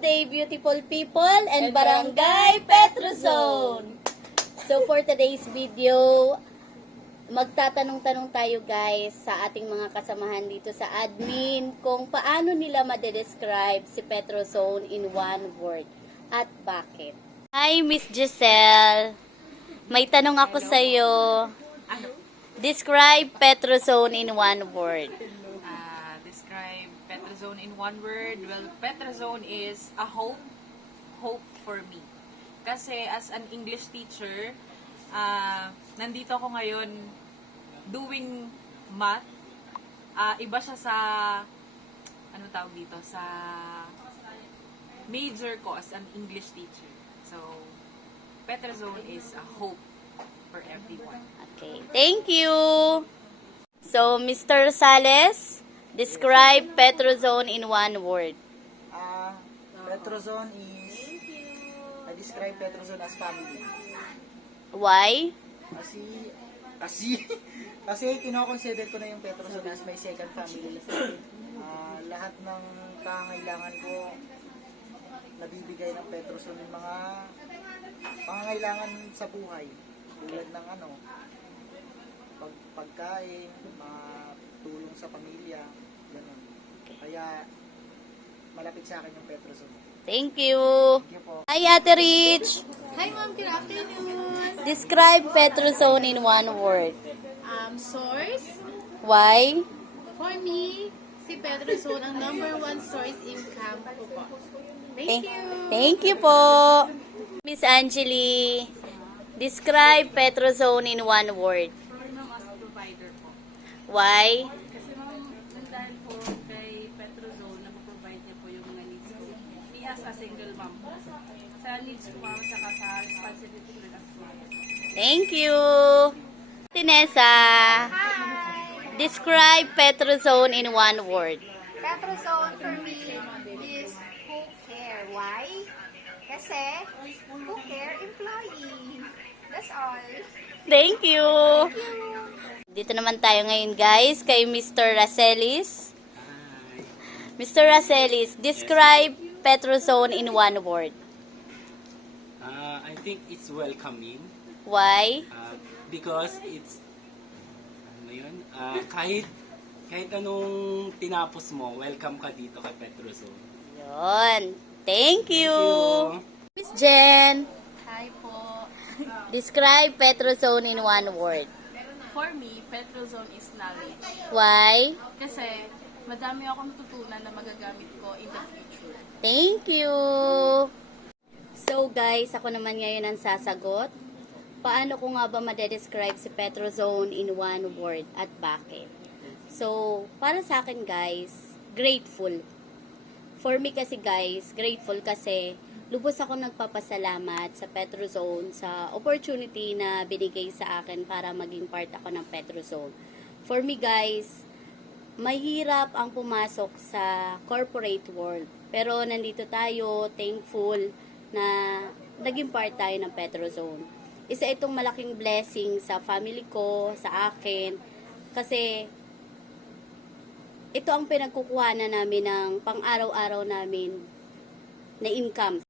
Good day, beautiful people and Barangay Petrozone. So for today's video, magtatanong-tanong tayo guys sa ating mga kasamahan dito sa admin kung paano nila madedescribe si Petrozone in one word at bakit. Hi Miss Giselle, may tanong ako sa iyo. Describe Petrozone in one word. Describe Petrozone in one word. Well, Petrozone is a hope for me. Kasi as an English teacher, nandito ako ngayon doing math. Iba siya sa, ano tawag dito, sa major ko as an English teacher. So, Petrozone is a hope for everyone. Okay, thank you. So, Mr. Sales, describe Petrozone in one word. Petrozone is, I describe Petrozone as family. Why? Kasi kino-consider ko na yung Petrozone as my second family. Lahat ng pangangailangan ko nabibigay ng Petrozone, yung mga pangangailangan sa buhay. Tulad ng pagkain, tulong sa pamilya, gano'n. Kaya malapit sa akin yung Petrozone. Thank you. Thank you po. Hi, Ate Rich. Hi ma'am, good afternoon. Describe Petrozone in one word. Source, Why? for me, si Petrozone ang number one source income ko po. Thank you. Thank you po. Miss Angeli, describe Petrozone in one word. As provider po. Why? Kasi dahil po kay Petrozone na provide niya po yung mga needs ko. Me as a single mom po. Sa needs ko mama saka sa responsibility ko as mama. Thank you. Tinesa, describe Petrozone in one word. Petrozone for me is who care. Why? Kasi who care employee. That's all. Thank you. Dito naman tayo ngayon guys kay Mr. Racelis. Mr. Racelis, describe Petrozone in one word. I think it's welcoming. Why? Because it's kahit anong tinapos mo, welcome ka dito kay Petrozone. Yun. Thank you. Thank you. Miss Jen, Hi po. describe Petrozone in one word. For me, Petrozone is knowledge. Why? Kasi madami akong natutunan na magagamit ko in the future. Thank you. So guys, ako naman ngayon ang sasagot. Paano ko nga ba madedescribe si Petrozone in one word at bakit? So, para sa akin guys, grateful. For me kasi guys, grateful kasi lubos ako nagpapasalamat sa Petrozone sa opportunity na binigay sa akin para maging part ako ng Petrozone. For me guys, mahirap ang pumasok sa corporate world. Pero nandito tayo, thankful na naging part tayo ng Petrozone. Isa itong malaking blessing sa family ko, sa akin, kasi ito ang pinagkukuhanan namin ng pang-araw-araw namin na income.